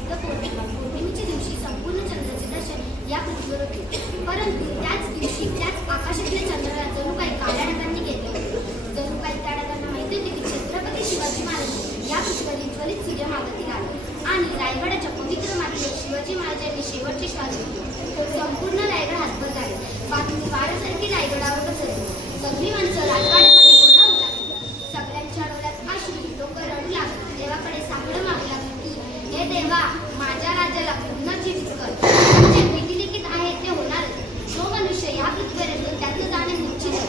पौर्णिमेच्या दिवशी संपूर्ण चंद्राचे दर्शन या पृथ्वीवर होते, परंतु त्याच दिवशी त्याच आकाशातल्या चंद्राला जणू काही काळ्या ढगांनी घेतले होते. जणू काही त्या ढगांना माहिती होते की छत्रपती शिवाजी महाराज या पृथ्वीवरील ज्वलित सूर्यमागतील आले आणि रायगडाच्या पवित्र मातीवर शिवाजी महाराजांनी शेवटची श्वास घेतली. संपूर्ण रायगड हातभर झाले. बातमी वाऱ्यासारखी रायगडावर पसरली. सगळी माणसं राजवाड्याकडे बोलावू लागली. सगळ्यांच्या डोळ्यात अश्रू, डोकं रडू लागलं. देवाकडे साकडं मागू लागलं की हे देवा, माझ्या राजाला पुन्हा जीवित कर. जे विधिलिखित आहे ते होणारच. जो मनुष्य या पृथ्वीवर येतो त्याचं जाणे निश्चित आहे.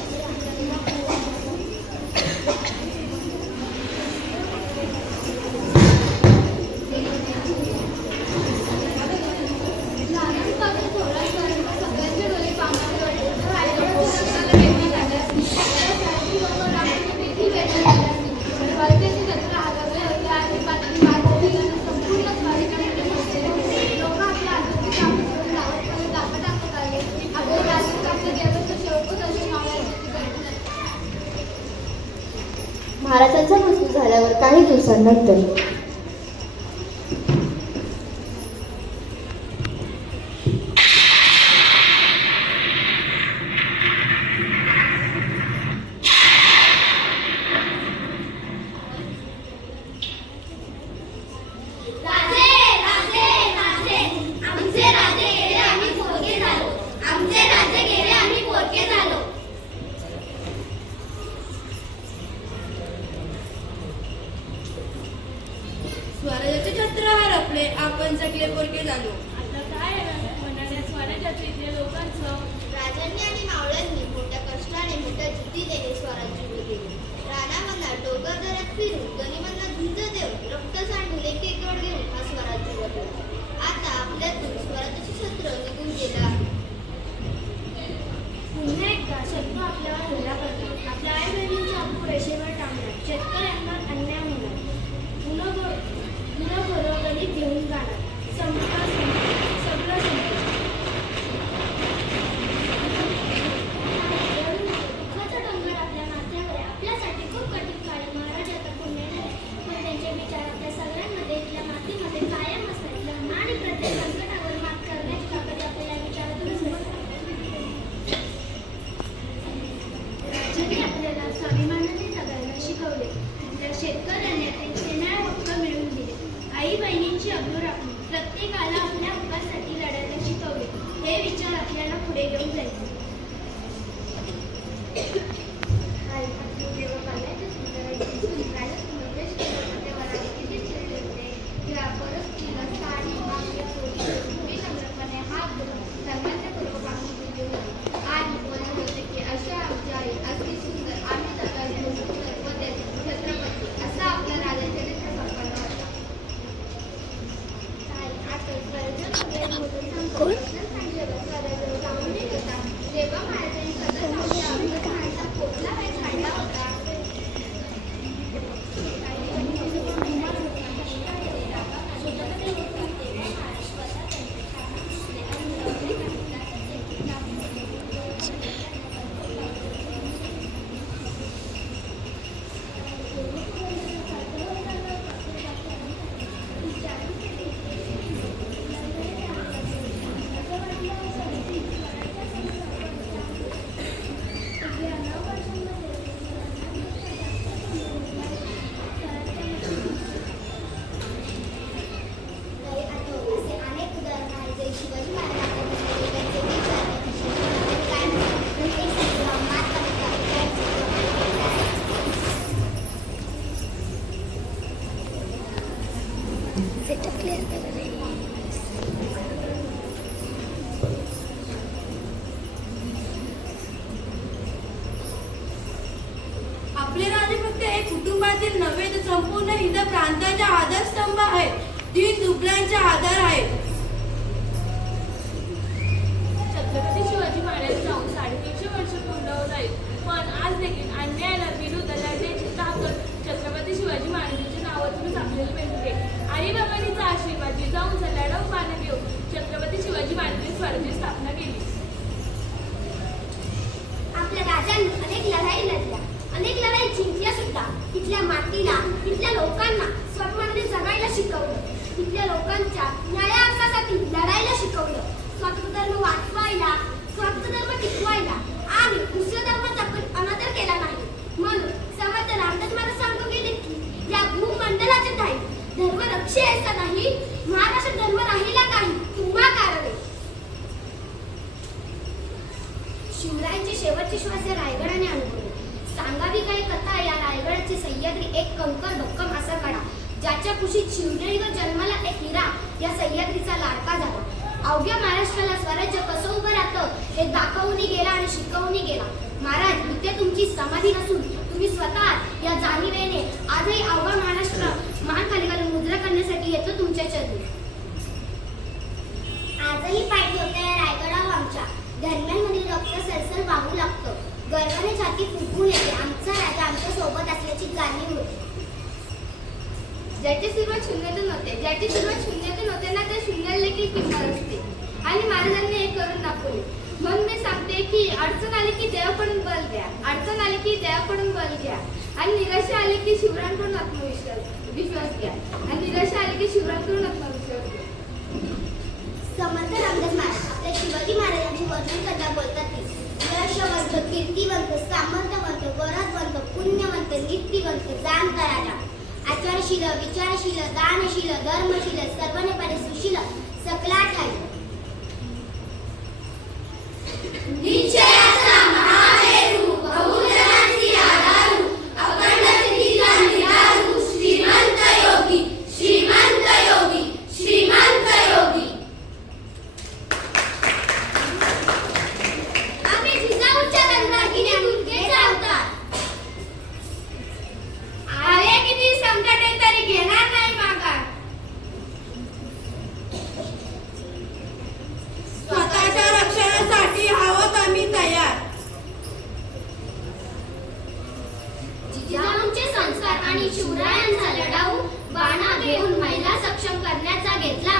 महाराजांचा मृत्यू झाल्यावर काही दिवसांनंतर स्वराज्याचे छत्र हरपले, आपण सगळे पोरके झालो. आता काय म्हणाल्या स्वराज्याचे इथल्या लोकांचं? राजांनी आणि मावळ्यांनी मोठ्या कष्टाने मोठ्या जिद्दीने हे स्वराज्य उभे केले. रानामधला डोंगर दऱ्यात फिरून गनिमांना झुंज देऊन रक्त सांडून एक एक गड घेऊन हा स्वराज्य उभा केला. आता आपल्यातून स्वराज्याचे छत्र निघून गेलं आहे. पुन्हा एकदा शत्रू आपल्यावर हल्ला करतात. आपल्या आई बहिणींच्या अप्पू रेषेवर टांगणार. शेतकऱ्यांना अन्याय होणार. मुलं गणित घेऊन जाणार. सगळं दुःखाचा डोंगर आपल्या माथ्यावर. आपल्यासाठी खूप कठीण काळी महाराज आता पुण्याला, पण त्यांचे विचार आपल्या आपले राजे फक्त एक कुटुंबातील नव्हे तर संपूर्ण हिंद प्रांताचा आधारस्तंभ आहेत. तीन दुबळ्यांचे आधार आहेत. छत्रपती शिवाजी महाराज जाऊन 350 वर्ष पूर्ण होत आहेत, पण आज देखील अन्यायाला विरुद्ध लढण्याची ताकद छत्रपती शिवाजी महाराजांच्या नावातूनच आपल्याला मिळते. आई बाबांचा आशीर्वाद जिजाऊंचा लढाऊ मानव घेऊन छत्रपती शिवाजी महाराजांनी स्वराज्याची स्थापना केली. आपल्या राजांनी अनेक लढाई लढल्या, अनेक लढाई जिंकल्या सुद्धा. तिथल्या मातीला, तिथल्या लोकांना स्वाभिमानाने जगायला शिकवलं. तिथल्या लोकांच्या न्याया हक्कासाठी लढायला शिकवलं. स्वतंत्र वाचवायला, स्वतंत्र टिकवायला आणि दुसऱ्या धर्माचा पण अनादर केला नाही. म्हणून समर्थ रामदास महाराज सांगून गेले की या भूमंडलाचे ठाई धर्मरक्षे ऐसा नाही, महाराष्ट्र धर्म राहिला काही तुम्हा कारणे. शिवरायांची शेवटची श्वास या रायगडाने अनुभवली. सांगावी काही कथा या रायगडाची सह्याद्री एक कंकर भक्कम असा कडा, ज्याच्या कुशीत शिवनेरी व जन्माला एक हिरा या सह्याद्रीचा लाडका झाला. अवघ्या महाराष्ट्राला स्वराज्य कसं उभं राहतं हे दाखवूनही गेला आणि शिकवूनही गेला. महाराज, इथे तुमची समाधी नसून तुम्ही स्वतः या जाणीवेने आजही अवघा महाराष्ट्र मान खाली घालून मुद्रा करण्यासाठी येतो तुमच्या चरणी. आजही पाय ठेवता या रायगडावर आमच्या दरम्यानमधील रक्त सरसर वाहू लागतं. गर्वाने छाती फुगून येते. आमचा राजा आमच्या सोबत असल्याची जाणीव होते. ज्याची सुरुवात शून्यातून होते, ज्याची सुरुवात शून्यातून होते ना, त्या शून्याला देखील किंमत असते आणि महाराजांनी हे करून दाखवले. म्हणून मी सांगते की अडचण आली की देवाकडून बल घ्या, अडचण आली की देवाकडून बल घ्या आणि निराशा आली की शिवरायांकडून विश्वास घ्या आणि निराशा आली की शिवरायांकडून आत्मविश्वास घ्या. समर्थ रामदास महाराज आपल्या शिवाजी महाराजांची वर्णन करता बोलतात की यशवंत, कीर्तिवंत, सामर्थ्यवंत, वरदवंत, पुण्यवंत, नीतिवंत, जाणता राजा, आचारशील, विचारशील, दानशील, धर्मशील, सर्वने परे सुशील, सकला ठाई. निश्चयाचा महामेरू, बहुजनांची आधारू, अखंड स्थितीचा निधारू, श्रीमंत योगी, श्रीमंत योगी, श्रीमंत योगी. आम्ही जिजाऊच्या रंगागिरी दुर्गेचा अवतार. आले किती संकटे तरी घेणार नाही माघार. स्वतःच्या रक्षणासाठी आहोत आम्ही तयार. जिजाऊंचे संस्कार आणि शिवरायांचा लढाऊ बाणा घेऊन महिला सक्षम करण्याचा घेतला